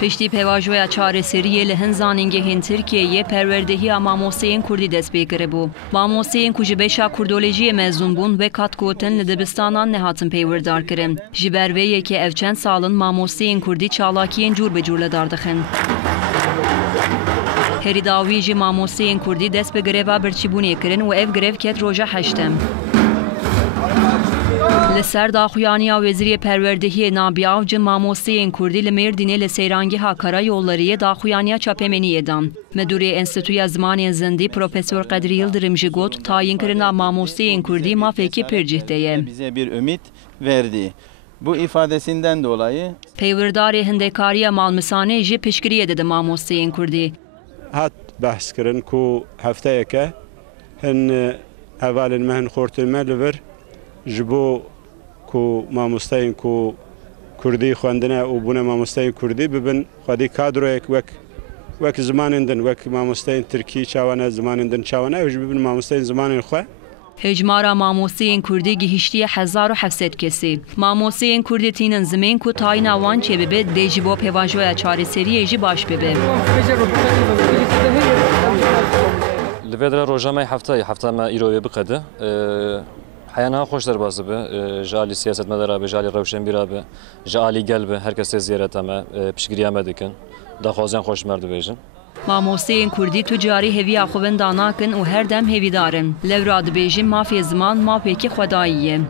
Piştî pevajoya çareseriyê li hin zanîngehên Tirkiyeyê perwerdehîya mamosteyên Kurdî dest pê kiribû. Mamosteyên ku ji beşa kurdolojiyê mezûn bûn wê kat gotin li dibistanan nehatin pêwirdar ji ber vê yekê ev çend salin mamosteyên Kurdî çalakiyên cûr bi cûr li dar dixin. Herî dawî jî mamosteyên Kurdî dest bi girêva birçîbûnê kirin û ev girev ket roja heştem. Li ser daxuyaniya Wezîriyê Perwerdehiyê Nabi Avcı mamosteyên Kurdî li Mêrdînê li seyrangeha Karayollariyê daxuyaniya çapemeniyê dan. Medûrê Enstitûya Zimanên Zindî Profesör Qedrî Yıldırım jî got tayinkirina mamosteyên Kurdî mafekî pir cih ye. Bize bir ümit verdi. Bu ifadesinden dolayı Peywirdarê hindekariya Malmisanê jî piştgiriyê dide mamosteyên Kurdî. Hat behs kirin ku hefteyeke hin hevalên me hin xortîme li vir ji bo ku mamosteyên ku Kurdî xwendine û bûne mamosteyên Kurdî bibin xwedî kadroyek wek zimanên din wek mamosteyên Tirkî çawane zimanên din çawane ew jî bibin mamosteyên zimanên xwe. Hejmara mamosteyên Kurdî gihîştiye 1700 kesî. Mamosteyên Kurdî tînin zimên ku tayîna wan çêbibe dê ji bo pevajoya çareseriyê jî baş bibe. Li vê de rojamê hefta me îro biqede. Heyana xweş derbas be, ji alî siyasetmedara be, ji alî rewşenbîra be, ji alî gel be, her kes tê ziyareta me piştgiriya me dikin. Daxwaziyên xweş mer dibêjin. Mamosteyên Kurdî tu carî heviya xwe bin danakin û her dem hevîdar in. Lewra dibêjin mafê ziman mafekî xwedayî ye.